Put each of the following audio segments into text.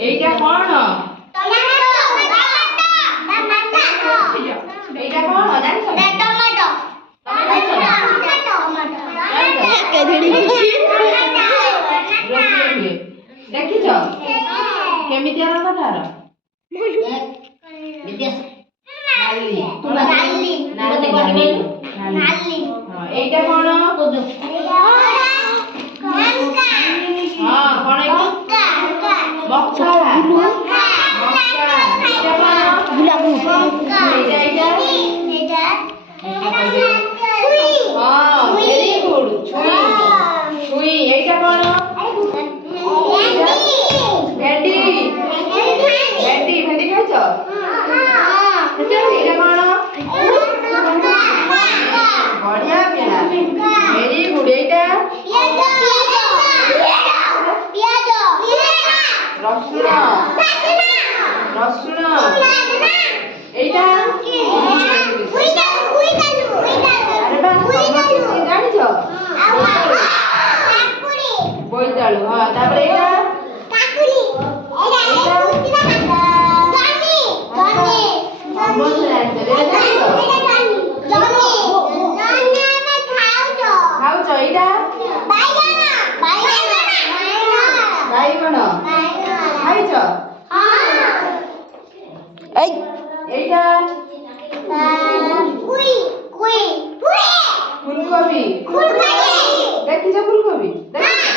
এইটা কোন এইটা কোন জানিস ଦେଖିଛ କେମିତି ରଙ୍ଗ ତାର এইটা কোন মক্কা ভেরি গুড ছুঁই এইটা কোন ভেন্ডি ভেন্ডি ভেন্ডি খাইছ এইটা কোন বঢ়িয়া পিলা ভেরি গুড এইটা রসুন রসুন এইটা আরে বা জানিছ বইতালু হ্যাঁ তারপরে এইটা খাওছ এইটা বাইগণ খাইছ এইটা ফুলকপি দেখিছ ফুলকপি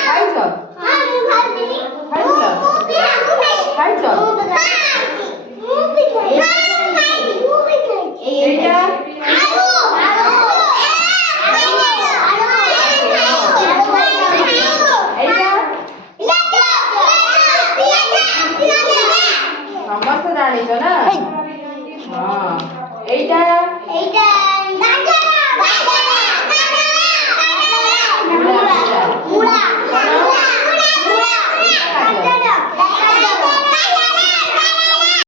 খাইছ খাইছ খাইছ এইটা ସମସ୍ତେ ଜାଣିଛ ନା ହଁ এইটা